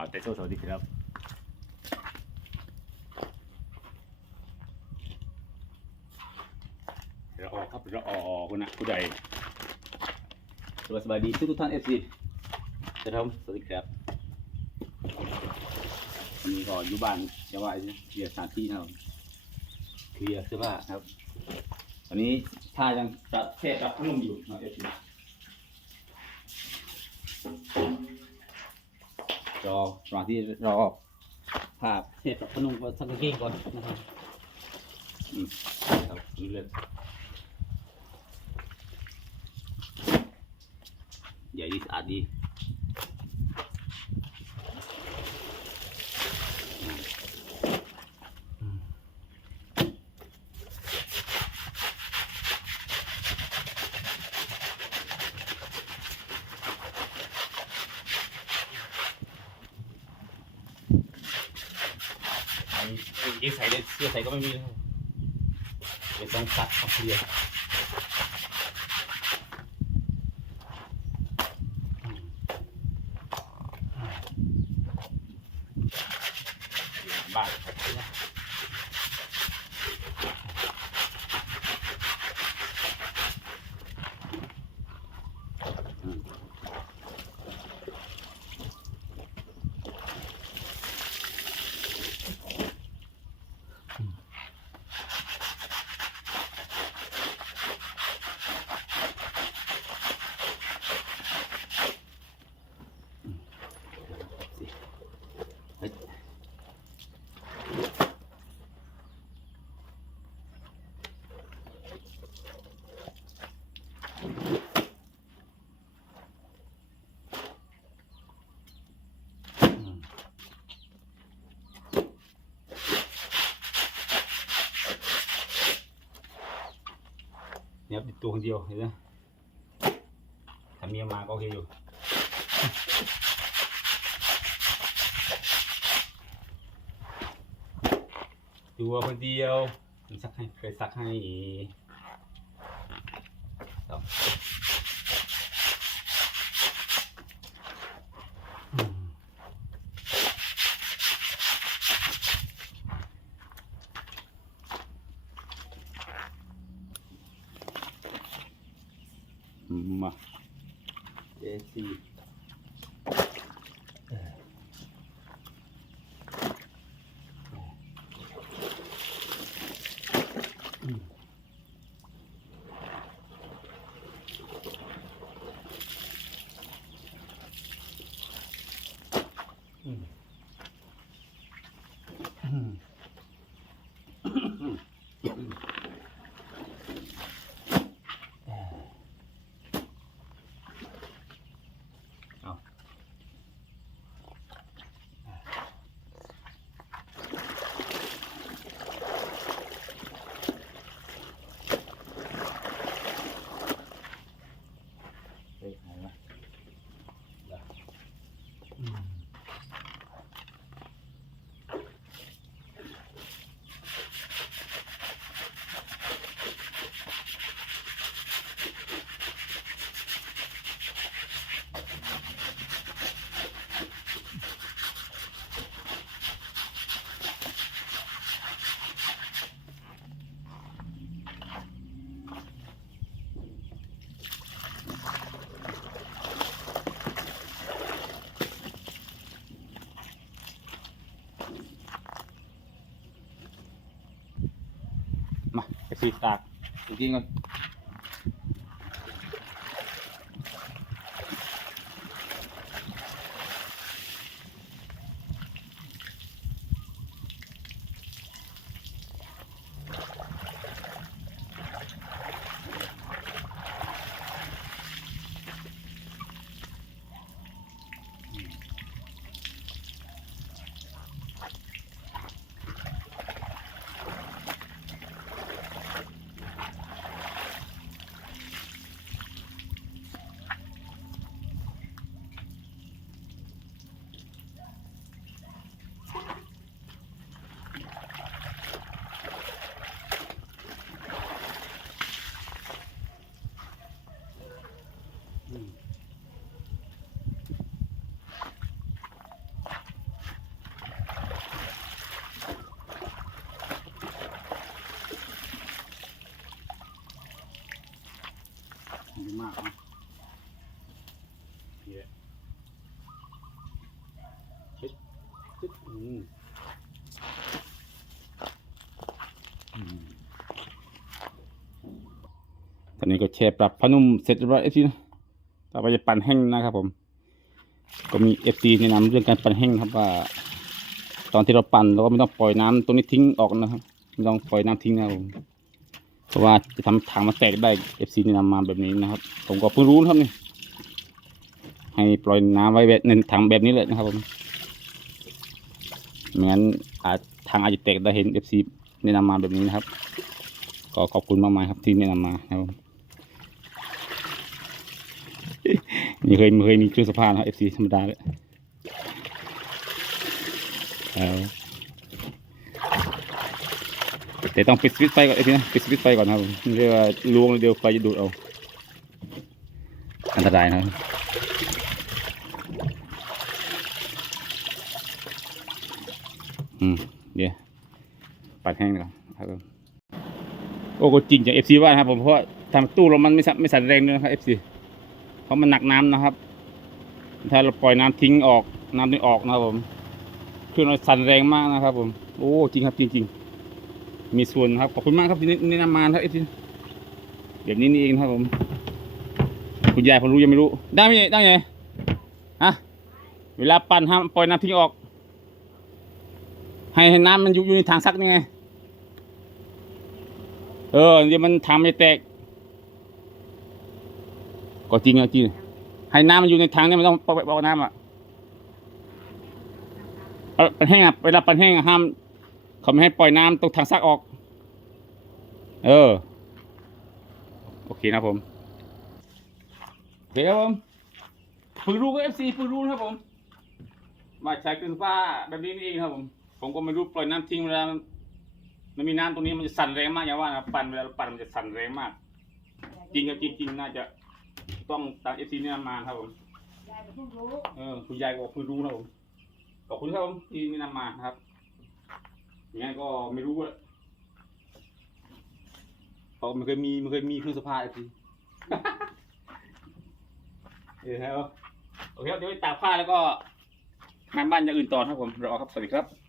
บ่าวเตโซสวัสดีครับเราออกครับราออกคุณนะผู้ใดสวัสดีทุกท่านเอฟซีครับสวัสดีครับวันนี้ก็อยู่บ้านจะว่าเคลียร์สถานที่นะครับเคลียร์เสื้อผ้าครับวันนี้ถ้ายังจะเทศกับขนมอยู่นะเอฟซี รอระหว่างที่รอภาพเสร็จกับพนุ่งก็สักกางเกงก่อนนะครับอืมครับนี่เลยใหญ่ดีสะอาดดีอืมไเกี้ยังใส่เลยเสื้อใส่ก็ไม่มีนะครับเดี๋ยวต้องซักครับเคลียร์บ้านครับเนี่ยอืม เฮ้ยอืมเนี่ยเป็น ตัวคนเดียวเห็นไหมถ้าเมียมาก็โอเคอยู่ตัวคนเดียวมันซักให้เคยซักให้ครั เจสี่อืมอืมเอาเฮ้ยหายละละอืม มาไป สีตากจริงๆก่อน ดีมากนะเพี้ยปึ๊ดปึ๊อืมตอนนี้ก็แช่ปรับพนุ่มเสร็จเรียบร้อยทีนะ ต่อไปจะปั่นแห้งนะครับผม ก็มีเอฟซีแนะนำเรื่องการปั่นแห้งครับว่า ตอนที่เราปั่นเราก็ไม่ต้องปล่อยน้ำตรงนี้ทิ้งออกนะครับไม่ต้องปล่อยน้ำทิ้งนะครับผมเพราะว่าจะทำถังมาแตกได้เอฟซีแนะนำมาแบบนี้นะครับ ผมก็เพิ่งรู้ครับนี่ให้ปล่อยน้ำไว้ในถังแบบนี้เลยนะครับผมไม่งั้นอาจทางอาจจะแตกได้เห็นเอฟซีแนะนำมาแบบนี้นะครับ ก็ขอบคุณมากๆครับที่แนะนำมาครับ ผมไม่เคยม่เคยมีเครื่องสภาพนะครับเอฟซีธรรมดาเลยเอาแต่ต้องปิดสวิตช์ไฟก่อนเอฟซีนะปิดสวิตช์ไฟก่อนนะครับผมเรียกว่าลวงเดียวไฟจะดูดเอาอันตรายนะอืมเดี๋ยวปัดแห้งก่อนครับโอ้ก็จริงจากเอฟซีว่านะครับผมเพราะทำตู้เรามันไม่สั่นไม่สั่นแรงด้วยนะครับเอฟซี เพราะมันหนักน้ำนะครับ ถ้าเราปล่อยน้ำทิ้งออก น้ำไม่ออกนะครับผมเครื่องเราสั่นแรงมากนะครับ ผม โอ้จริงครับจริงๆ มีส่วนครับขอบคุณมากครับที่แนะนำมาครับไอ้ที่แบบนี้นี่เองครับผม คุณยายผมรู้ยังไม่รู้ ได้ไหมได้ไงฮะเวลาปั่นห้ามปล่อยน้ำทิ้งออก ให้ให้น้ำมันอยู่อยู่ในถังซักนี่ไงเออเดี๋ยวมันทำให้แตก ก็จริงอะจริงให้น้ำมันอยู่ในถังเนี่ยมันต้องปล่อยปล่อยน้ำอะเอาปันแห้งอะเวลาปันแห้งห้ามเขาไม่ให้ปล่อยน้ำตรงถังซักออก เออ โอเคนะผมเคครับผมเพิ่งรู้ก็เอฟซีเพิ่งรู้นะครับผม มาใช้เครื่องซักผ้าแบบนี้นี่เองครับผม ผมก็ไม่รู้ปล่อยน้ำทิ้งเวลามันมันมีน้ำตรงนี้มันจะสั่นแรงมากอย่างว่านะปั่นเวลาเราปั่นมันจะสั่นแรงมาก จริงกับจริงจริงๆน่าจะ ต้องตามเอฟซีนี่นำมาครับผมยายเพิ่งรู้เออคุณยายก็บอกเพิ่งรู้นะครับผมขอบคุณครับผมที่แนะนำมานะครับอย่างงั้นก็ไม่รู้อะเพราะมันเคยมีมันเคยมีเครื่องสภาพจริงเออครับโอเคครับเดี๋ยวไปตากผ้าแล้วก็งานบ้านอย่างอื่นต่อครับผมรอครับสวัสดีครับ